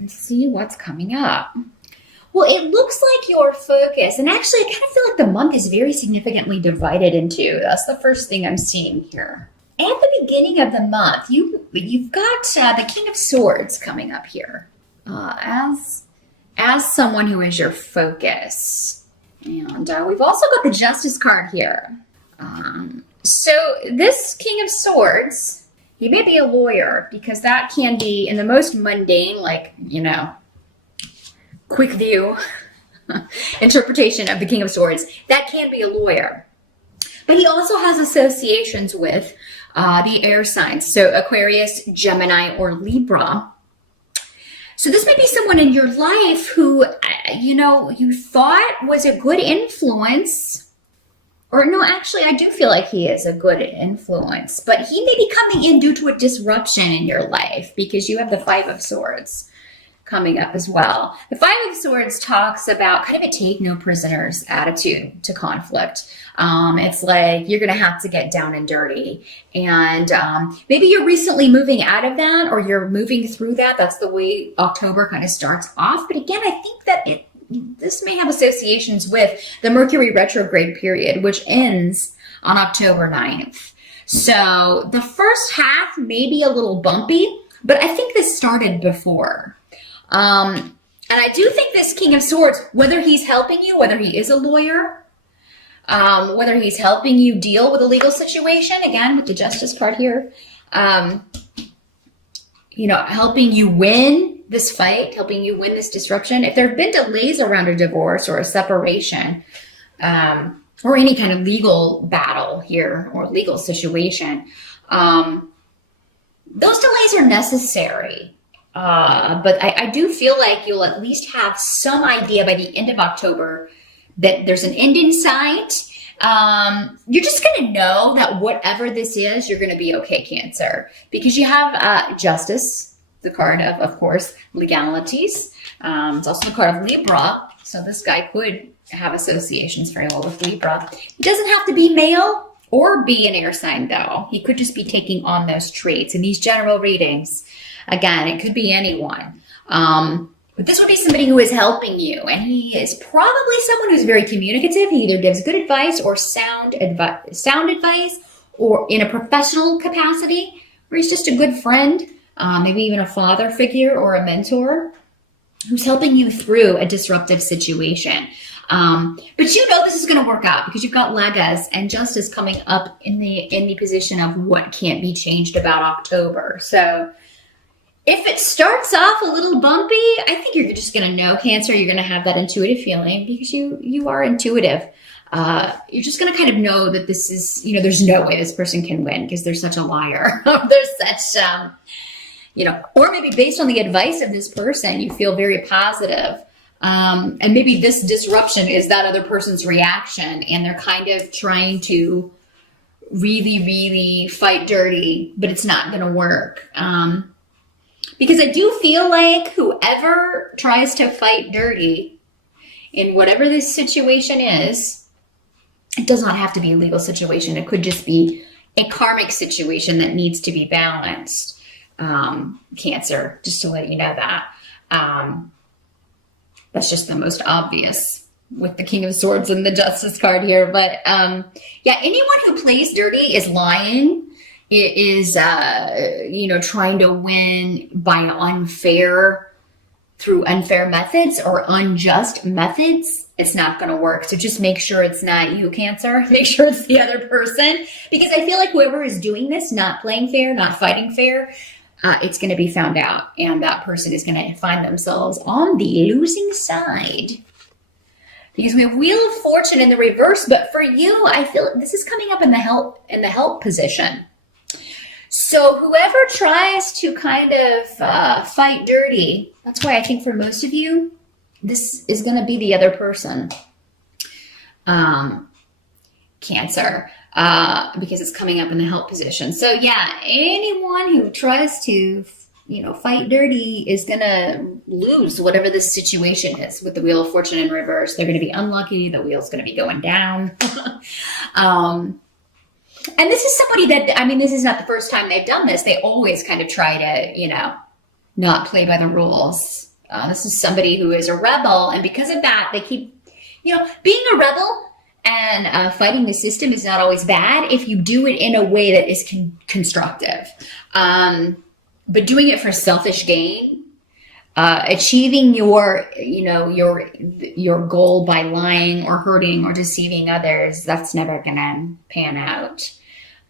and see what's coming up. Well, it looks like your focus, and actually I kind of feel like the month is very significantly divided in two. That's the first thing I'm seeing here. At the beginning of the month, you've got the King of Swords coming up here as someone who is your focus. And we've also got the Justice card here. So this King of Swords, he may be a lawyer, because that can be in the most mundane, like, quick view interpretation of the King of Swords. That can be a lawyer. But he also has associations with the air signs. So Aquarius, Gemini, or Libra. So this may be someone in your life who, you thought was a good influence. Or no, actually, I do feel like he is a good influence. But he may be coming in due to a disruption in your life, because you have the Five of Swords coming up as well. The Five of Swords talks about kind of a take no prisoners attitude to conflict. It's like you're going to have to get down and dirty. And maybe you're recently moving out of that, or you're moving through that. That's the way October kind of starts off. But again, I think that this may have associations with the Mercury retrograde period, which ends on October 9th. So the first half may be a little bumpy, but I think this started before. And I do think this King of Swords, whether he's helping you, whether he is a lawyer, whether he's helping you deal with a legal situation, again, with the Justice card here, helping you win this fight, helping you win this disruption. If there have been delays around a divorce or a separation, or any kind of legal battle here or legal situation, those delays are necessary. But I do feel like you'll at least have some idea by the end of October that there's an end in sight. You're just going to know that whatever this is, you're going to be okay, Cancer, because you have Justice, the card of course, legalities. It's also the card of Libra. So this guy could have associations very well with Libra. He doesn't have to be male or be an air sign, though. He could just be taking on those traits in these general readings. Again, it could be anyone. But this would be somebody who is helping you. And he is probably someone who's very communicative. He either gives good advice or sound advice, or in a professional capacity, or he's just a good friend, maybe even a father figure or a mentor who's helping you through a disruptive situation. But this is going to work out, because you've got Legas and Justice coming up in the position of what can't be changed about October. So if it starts off a little bumpy, I think you're just going to know, Cancer. You're going to have that intuitive feeling, because you are intuitive. You're just going to kind of know that this is, there's no way this person can win, because they're such a liar. They're such, or maybe based on the advice of this person, you feel very positive. And maybe this disruption is that other person's reaction, and they're kind of trying to really, really fight dirty, but it's not going to work. Because I do feel like whoever tries to fight dirty in whatever this situation is, it does not have to be a legal situation. It could just be a karmic situation that needs to be balanced. Cancer, just to let you know that. That's just the most obvious with the King of Swords and the Justice card here. But anyone who plays dirty is lying. It is, trying to win through unfair methods or unjust methods. It's not going to work. So just make sure it's not you, Cancer. Make sure it's the other person. Because I feel like whoever is doing this, not playing fair, not fighting fair, it's going to be found out. And that person is going to find themselves on the losing side. Because we have Wheel of Fortune in the reverse. But for you, I feel this is coming up in the help position. So whoever tries to kind of fight dirty, that's why I think for most of you, this is going to be the other person, Cancer, because it's coming up in the help position. So anyone who tries to, fight dirty is going to lose whatever the situation is with the Wheel of Fortune in reverse. They're going to be unlucky. The wheel's going to be going down. And this is somebody that, this is not the first time they've done this. They always kind of try to, not play by the rules. This is somebody who is a rebel, and because of that, they keep, being a rebel and fighting the system is not always bad if you do it in a way that is constructive. But doing it for selfish gain, achieving your goal by lying or hurting or deceiving others, that's never gonna pan out.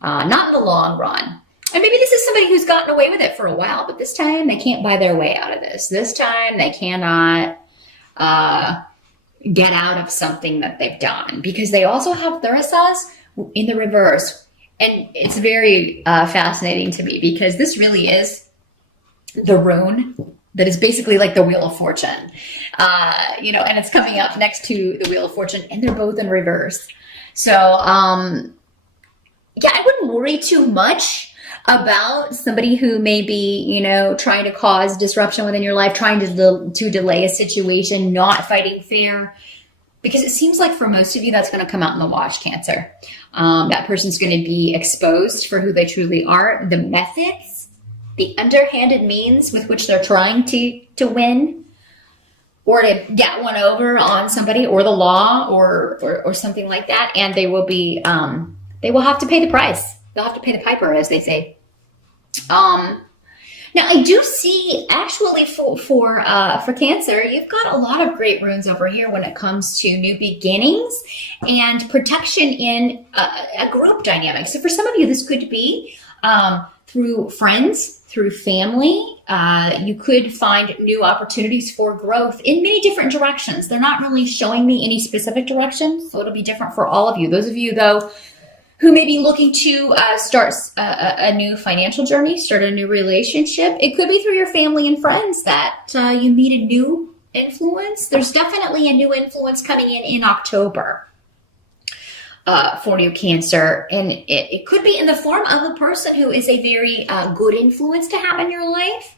Not in the long run. And maybe this is somebody who's gotten away with it for a while, but this time they can't buy their way out of this. This time they cannot get out of something that they've done, because they also have Thurisaz in the reverse. And it's very fascinating to me, because this really is the rune that is basically like the Wheel of Fortune, and it's coming up next to the Wheel of Fortune, and they're both in reverse. So, I wouldn't worry too much about somebody who may be, trying to cause disruption within your life, trying to delay a situation, not fighting fair, because it seems like for most of you, that's going to come out in the wash, Cancer. That person's going to be exposed for who they truly are, the methods, the underhanded means with which they're trying to win or to get one over on somebody, or the law, or something like that. And they will be, they will have to pay the price. They'll have to pay the piper, as they say. Now I do see actually for Cancer, you've got a lot of great runes over here when it comes to new beginnings and protection in a group dynamic. So for some of you, this could be through friends, through family. You could find new opportunities for growth in many different directions. They're not really showing me any specific direction, so it'll be different for all of you. Those of you, though, who may be looking to start a new financial journey, start a new relationship. It could be through your family and friends that you meet a new influence. There's definitely a new influence coming in October for you, Cancer. And it could be in the form of a person who is a very good influence to have in your life.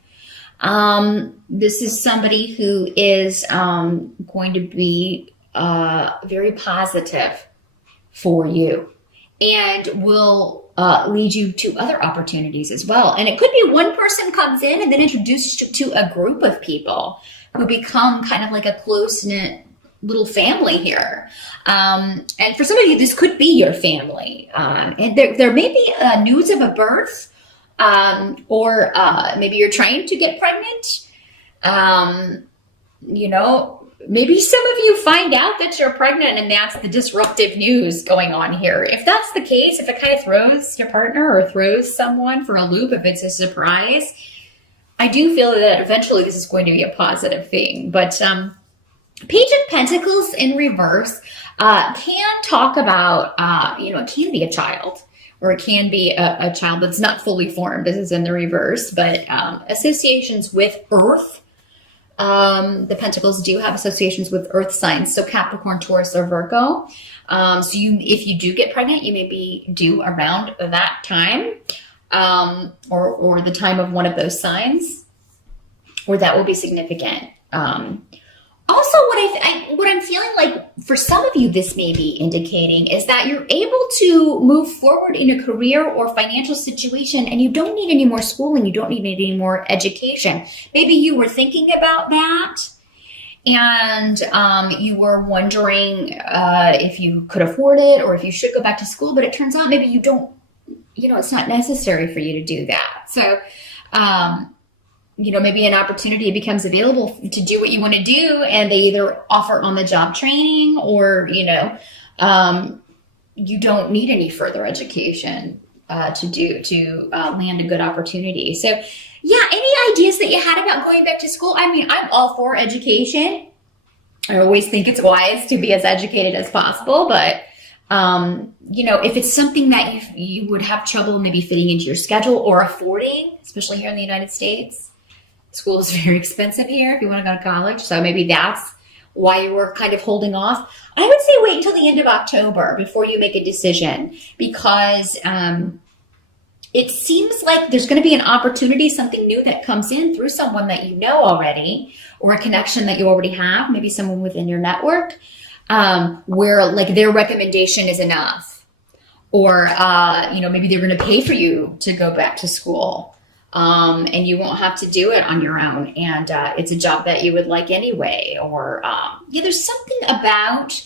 This is somebody who is going to be very positive for you, and will lead you to other opportunities as well. And it could be one person comes in and then introduces you to a group of people who become kind of like a close-knit little family here. And for some of you, this could be your family. And there may be news of a birth, or maybe you're trying to get pregnant. Maybe some of you find out that you're pregnant, and that's the disruptive news going on here. If that's the case, if it kind of throws your partner or throws someone for a loop, if it's a surprise, I do feel that eventually this is going to be a positive thing. But Page of Pentacles in reverse can talk about, it can be a child, or it can be a child that's not fully formed. This is in the reverse, but associations with Earth. The Pentacles do have associations with Earth signs, so Capricorn, Taurus, or Virgo. If you do get pregnant, you may be due around that time, or the time of one of those signs, or that will be significant. Also, what I'm feeling like for some of you, this may be indicating is that you're able to move forward in a career or financial situation, and you don't need any more schooling. You don't need any more education. Maybe you were thinking about that, and you were wondering if you could afford it or if you should go back to school, but it turns out maybe you don't, it's not necessary for you to do that. So, maybe an opportunity becomes available to do what you want to do, and they either offer on-the-job training, or, you don't need any further education to land a good opportunity. So, any ideas that you had about going back to school? I mean, I'm all for education. I always think it's wise to be as educated as possible, but if it's something that you would have trouble maybe fitting into your schedule or affording, especially here in the United States. School is very expensive here if you want to go to college. So maybe that's why you were kind of holding off. I would say wait until the end of October before you make a decision, because it seems like there's going to be an opportunity, something new that comes in through someone that you know already, or a connection that you already have, maybe someone within your network, where like their recommendation is enough, or maybe they're going to pay for you to go back to school. and you won't have to do it on your own. And it's a job that you would like anyway. Or yeah, there's something about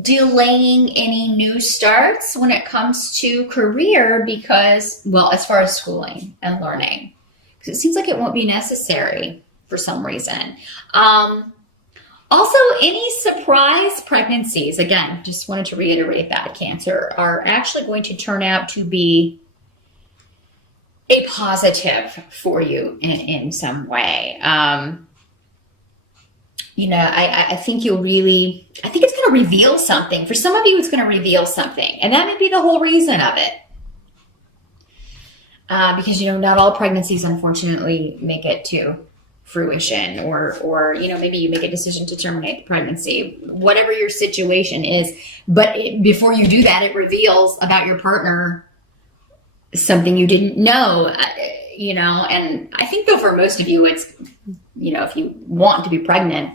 delaying any new starts when it comes to career because, well, as far as schooling and learning, because it seems like it won't be necessary for some reason. Also, any surprise pregnancies, again, just wanted to reiterate that, Cancer, are actually going to turn out to be a positive for you in some way. You know, I think you'll really, I think it's going to reveal something. For some of you, it's going to reveal something. And that may be the whole reason of it. Because, you know, not all pregnancies, unfortunately, make it to fruition, or you know, maybe you make a decision to terminate the pregnancy, whatever your situation is. But before you do that, it reveals about your partner something you didn't know, you know. And I think though for most of you, it's, you know, if you want to be pregnant,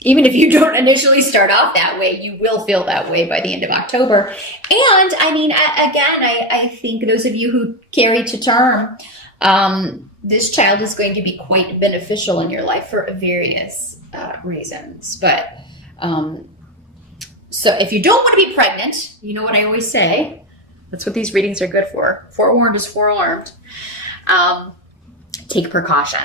even if you don't initially start off that way, you will feel that way by the end of October. And I mean, again, I think those of you who carry to term, this child is going to be quite beneficial in your life for various reasons. But so if you don't want to be pregnant, you know what I always say, that's what these readings are good for. Forewarned is forearmed. Take precaution.